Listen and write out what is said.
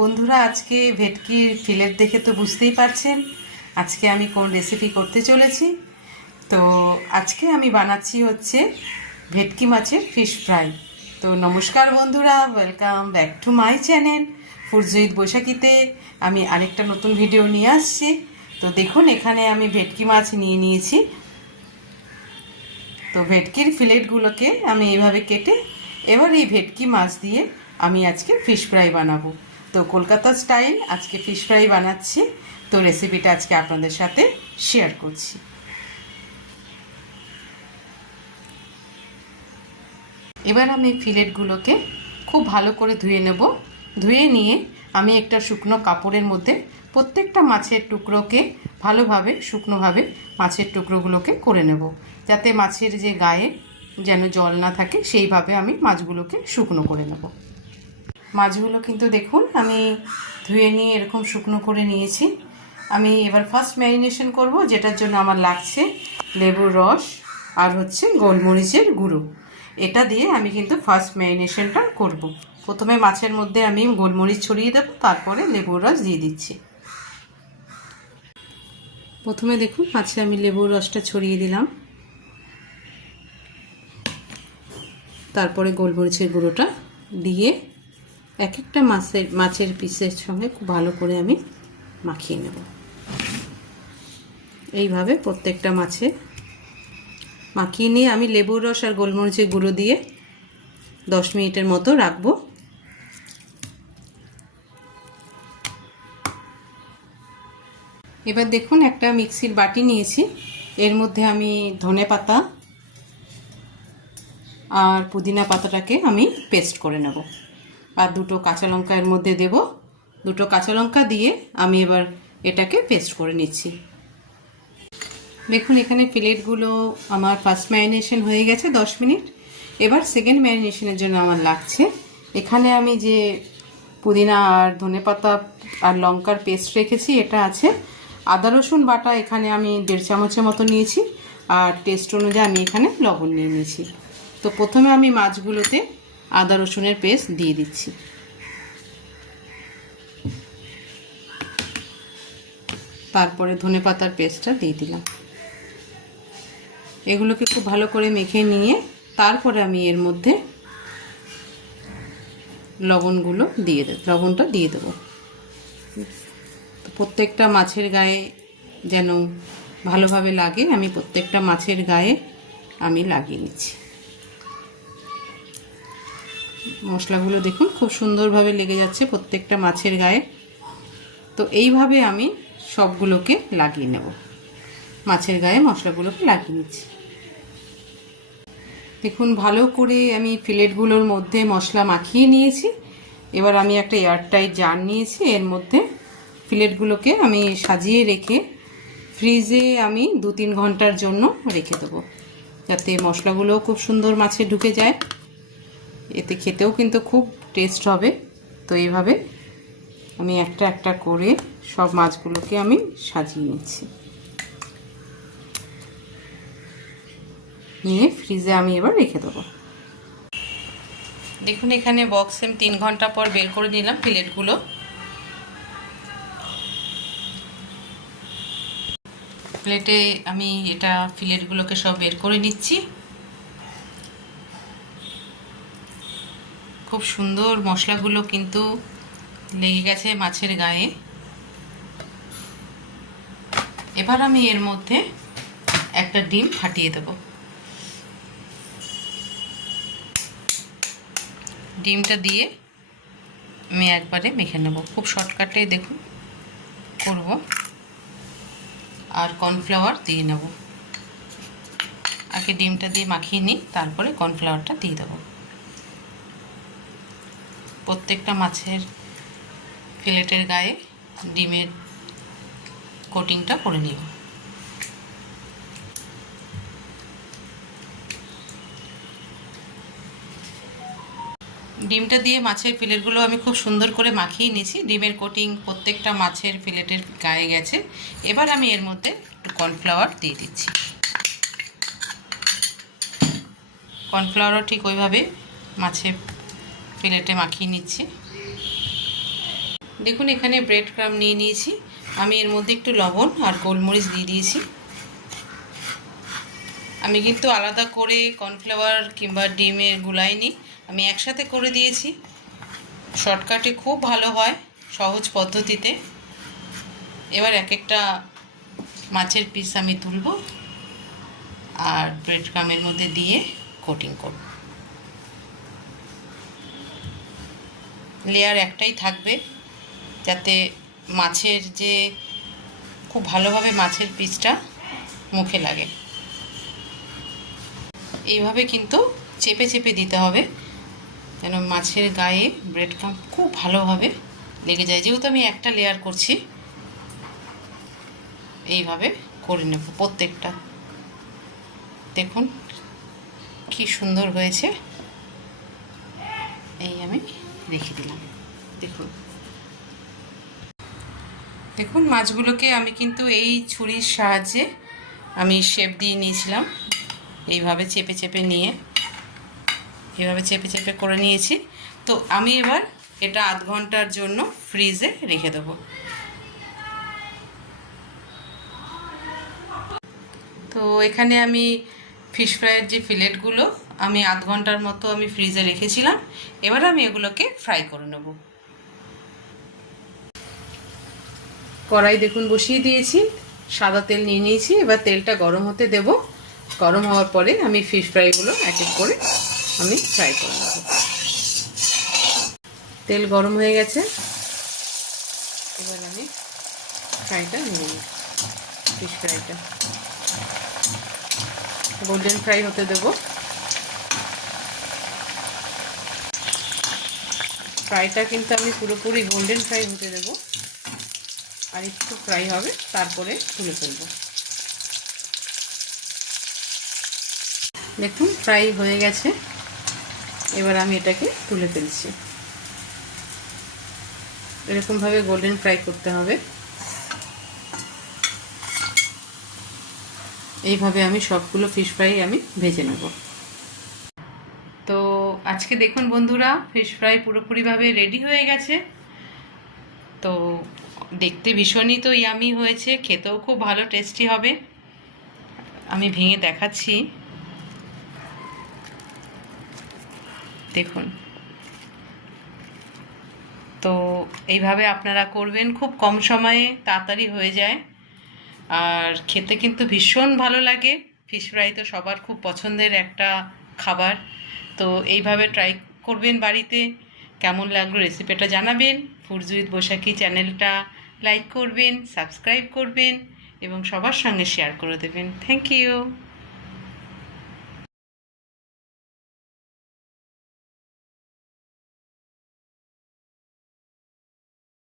বন্ধুরা, আজকে ভেটকির ফিলেট দেখে তো বুঝতেই পারছেন আজকে আমি কোন রেসিপি করতে চলেছি। তো আজকে আমি বানাচ্ছি হচ্ছে ভেটকি মাছের ফিশ ফ্রাই। তো নমস্কার বন্ধুরা, welcome back to my channel ফুরজয়িত বৈশাখীতে। আমি আরেকটা নতুন ভিডিও নিয়ে আসছি। তো দেখুন, এখানে আমি ভেটকি মাছ নিয়ে নিয়েছি। তো ভেটকির ফিলেটগুলোকে আমি এইভাবে কেটে এবার এই ভেটকি মাছ দিয়ে আমি আজকে ফিশ ফ্রাই বানাবো। তো কলকাতা স্টাইল আজকে ফিশ ফ্রাই বানাচ্ছি। তো রেসিপিটা আজকে আপনাদের সাথে শেয়ার করছি। এবার আমি ফিলেটগুলোকে খুব ভালো করে ধুয়ে নেব। ধুয়ে নিয়ে আমি একটা শুকনো কাপড়ের মধ্যে প্রত্যেকটা মাছের টুকরোকে ভালোভাবে শুকনোভাবে মাছের টুকরোগুলোকে করে নেব, যাতে মাছের যে গায়ে যেন জল না থাকে সেইভাবে আমি মাছগুলোকে শুকনো করে নেব। মাছগুলো কিন্তু দেখুন আমি ধুয়ে নিয়ে এরকম শুকনো করে নিয়েছি। আমি এবার ফার্স্ট ম্যারিনেশন করব, যেটার জন্য আমার লাগছে লেবুর রস আর হচ্ছে গোলমরিচের গুঁড়ো। এটা দিয়ে আমি কিন্তু ফার্স্ট ম্যারিনেশনটা করব। প্রথমে মাছের মধ্যে আমি গোলমরিচ ছড়িয়ে দেবো, তারপরে লেবুর রস দিয়ে দিচ্ছি। প্রথমে দেখুন মাছে আমি লেবুর রসটা ছড়িয়ে দিলাম, তারপরে গোলমরিচের গুঁড়োটা দিয়ে এক একটা মাছের পিসের সঙ্গে খুব ভালো করে আমি মাখিয়ে নেব। এইভাবে প্রত্যেকটা মাছে মাখিয়ে নিয়ে আমি লেবুর রস আর গোলমরিচের গুঁড়ো দিয়ে 10 মিনিটের মতো রাখবো। এবার দেখুন একটা মিক্সির বাটি নিয়েছি, এর মধ্যে আমি ধনেপাতা আর পুদিনা পাতাটাকে আমি পেস্ট করে নেব। আর দুটো কাঁচা লঙ্কা এর মধ্যে দেব। দুটো কাঁচা লঙ্কা দিয়ে আমি এবার এটাকে পেস্ট করে নিচ্ছি। দেখুন এখানে ফিলেটগুলো আমার ফার্স্ট ম্যারিনেশন হয়ে গেছে 10 মিনিট। এবার সেকেন্ড ম্যারিনেশনের জন্য আমার লাগছে, এখানে আমি যে পুদিনা আর ধনেপাতা আর লঙ্কার পেস্ট রেখেছি এটা আছে। আদা রসুন বাটা এখানে আমি 1.5 চামচের মতো নিয়েছি, আর টেস্ট অনুযায়ী আমি এখানে লবণ নিয়ে নিয়েছি। তো প্রথমে আমি মাছগুলোতে আদা রসুনের পেস্ট দিয়ে দিচ্ছি। তারপরে ধনেপাতার পেস্টটা দিয়ে দিলাম। এগুলোকে খুব ভালো করে মেখে নিয়ে তারপরে আমি এর মধ্যে লবণটা দিয়ে দেবো। প্রত্যেকটা মাছের গায়ে যেন ভালোভাবে লাগে, আমি প্রত্যেকটা মাছের গায়ে আমি লাগিয়ে নিচ্ছি। মশলাগুলো দেখুন খুব সুন্দরভাবে লেগে যাচ্ছে প্রত্যেকটা মাছের গায়ে। তো এইভাবে আমি সবগুলোকে লাগিয়ে নেব, মাছের গায়ে মশলাগুলোকে লাগিয়ে নিচ্ছি। দেখুন ভালো করে আমি ফিলেটগুলোর মধ্যে মশলা মাখিয়ে নিয়েছি। এবার আমি একটা এয়ারটাইট জার নিয়েছি, এর মধ্যে ফিলেটগুলোকে আমি সাজিয়ে রেখে ফ্রিজে আমি 2-3 ঘন্টার জন্য রেখে দেবো, যাতে মশলাগুলো খুব সুন্দর মাছে ঢুকে যায়। এতে খেতেও কিন্তু খুব টেস্ট হবে। তো এইভাবে আমি একটা একটা করে সব মাছগুলোকে আমি সাজিয়ে নিচ্ছি, নিয়ে ফ্রিজে আমি এবার রেখে দেবো। দেখুন এখানে বক্সে আমি 3 ঘন্টা পর বের করে নিলাম ফিলেটগুলো। প্লেটে আমি ফিলেটগুলোকে সব বের করে নিচ্ছি। খুব সুন্দর মশলাগুলো কিন্তু লেগে গেছে মাছের গায়ে। এবার আমি এর মধ্যে একটা ডিম ফাটিয়ে দেব। ডিমটা দিয়ে আমি একবারে মেখে নেব, খুব শর্টকাটে দেখুন করব। আর কর্নফ্লাওয়ার দিয়ে নেব, আগে ডিমটা দিয়ে মাখিয়ে নিই, তারপরে কর্নফ্লাওয়ারটা দিয়ে দেবো। প্রত্যেকটা মাছের ফিলেটের গায়ে ডিমের কোটিংটা করে নিব। ডিমটা দিয়ে মাছের ফিলেটগুলো আমি খুব সুন্দর করে মাখিয়ে নিয়েছি। ডিমের কোটিং প্রত্যেকটা মাছের ফিলেটের গায়ে গেছে। এবার আমি এর মধ্যে একটু কর্নফ্লাওয়ার দিয়ে দিচ্ছি। কর্নফ্লাওয়ারও ঠিক ওইভাবে মাছের ফিলেটে মাখিয়ে নিচ্ছি। দেখুন এখানে ব্রেড ক্রাম্ব নিয়ে নিয়েছি, আমি এর মধ্যে একটু লবণ আর গোলমরিচ দিয়ে দিয়েছি। আমি কিন্তু আলাদা করে কর্নফ্লাওয়ার কিংবা ডিমের গুলাইনি, আমি একসাথে করে দিয়েছি। শর্টকাটে খুব ভালো হয়, সহজ পদ্ধতিতে। এবার এক একটা মাছের পিস আমি তুলব আর ব্রেড ক্রাম্বের মধ্যে দিয়ে কোটিং করব। লেয়ার একটাই থাকবে, যাতে মাছের যে খুব ভালোভাবে মাছের পিসটা মুখে লাগে। এইভাবে কিন্তু চেপে চেপে দিতে হবে, যেন মাছের গায়ে ব্রেড ক্রাম্ব খুব ভালোভাবে লেগে যায়। যেহেতু আমি একটা লেয়ার করছি, এইভাবে করে নেব প্রত্যেকটা। দেখুন কি সুন্দর হয়েছে। এই আমি রেখে দিলাম। দেখুন দেখুন মাছগুলোকে আমি কিন্তু এই ছুরির সাহায্যে আমি শেপ দিয়ে নিয়েছিলাম। এইভাবে চেপে চেপে নিয়ে এইভাবে চেপে চেপে করে নিয়েছি। তো আমি এবার এটা আধ ঘন্টার জন্য ফ্রিজে রেখে দেবো। তো এখানে আমি ফিশ ফ্রাইয়ের যে ফিলেটগুলো আমি আধ ঘন্টার মতো আমি ফ্রিজে রেখেছিলাম। এবার আমি এগুলোকে ফ্রাই করে নেব। কড়াই দেখুন বসিয়ে দিয়েছি, সাদা তেল নিয়ে নিয়েছি। এবার তেলটা গরম হতে দেব। গরম হওয়ার পরে আমি ফিশ ফ্রাইগুলো এক এক করে আমি ফ্রাই করে নেব। তেল গরম হয়ে গেছে, এবার আমি ফ্রাইটা নিয়ে নিই। ফিশ ফ্রাইটা গোল্ডেন ফ্রাই হতে দেব। ফ্রাইটা কিন্তু আমি পুরোপুরি গোল্ডেন ফ্রাই হতে দেব, আর একটু ফ্রাই হবে, তারপরে তুলে ফেলবো। দেখুন ফ্রাই হয়ে গেছে, এবার আমি এটাকে তুলে ফেলছি। এরকমভাবে গোল্ডেন ফ্রাই করতে হবে। এইভাবে আমি সবগুলো ফিশ ফ্রাই আমি ভেজে নেব। তো আজকে দেখুন বন্ধুরা, ফিশ ফ্রাই পুরোপুরিভাবে রেডি হয়ে গেছে। তো দেখতে ভীষণই তো ইয়ামি হয়েছে, খেতেও খুব ভালো টেস্টি হবে। আমি ভেঙে দেখাচ্ছি, দেখুন। তো এইভাবে আপনারা করবেন, খুব কম সময়ে তাড়াতাড়ি হয়ে যায়, আর খেতে কিন্তু ভীষণ ভালো লাগে। ফিশ ফ্রাই তো সবার খুব পছন্দের একটা খাবার। তো এইভাবে ট্রাই করবেন বাড়িতে। কেমন লাগলো রেসিপিটা জানাবেন। ফুডস উইথ বৈশাখী চ্যানেলটা লাইক করবেন, সাবস্ক্রাইব করবেন এবং সবার সঙ্গে শেয়ার করে দেবেন। Thank you.